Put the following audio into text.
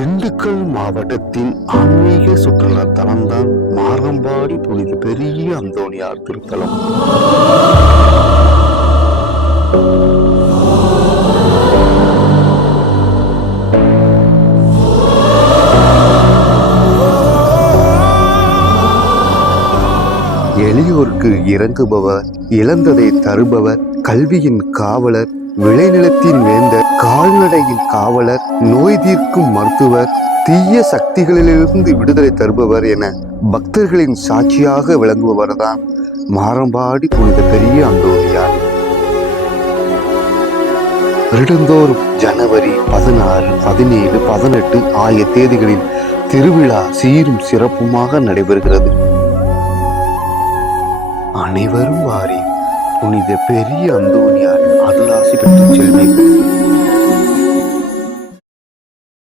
திண்டுக்கல் மாவட்டத்தின் ஆன்மீக சுற்றுலா தலம்தான் மாரம்பாடி புனித பெரிய அந்தோணியார் திருத்தலம். எளியோருக்கு இறங்குபவர், இழந்ததை தருபவர், கல்வியின் காவலர், விளைநிலத்தின் வேந்தர், கால்நடையின் காவலர், நோய் தீர்க்கும் மருத்துவர், தீய சக்திகளிலிருந்து விடுதலை தருபவர் என பக்தர்களின் சாட்சியாக விளங்குபவர் தான் மாரம்பாடி புனித பெரிய அந்தோணியார். வருடந்தோறும் ஜனவரி 16, 17, 18 ஆகிய தேதிகளில் திருவிழா சீரும் சிறப்புமாக நடைபெறுகிறது. அனைவரும் வாரி புனித பெரிய அந்தோணியார் அருளாசி பெற்று செல்வீர்கள்.